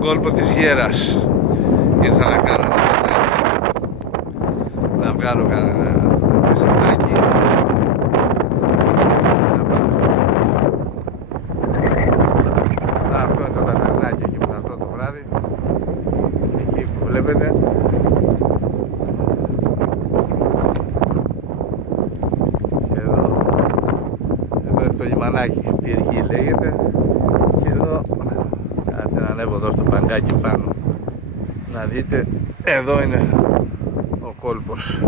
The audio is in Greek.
κόλπο της Γέρας. Ήρθα να κάνω ένα παιδάκι, να βγάλω κανένα πεσενάκι, να πάμε στο σπίτι. Αυτό είναι το τατανάκι εκεί που θα δω το βράδυ, εκεί που βλέπετε. Και εδώ το λιμανάκι, Πυργή λέγεται. Και εδώ, κάτσε να ανέβω εδώ στο παγκάκι πάνω, να δείτε, εδώ είναι ο κόλπος.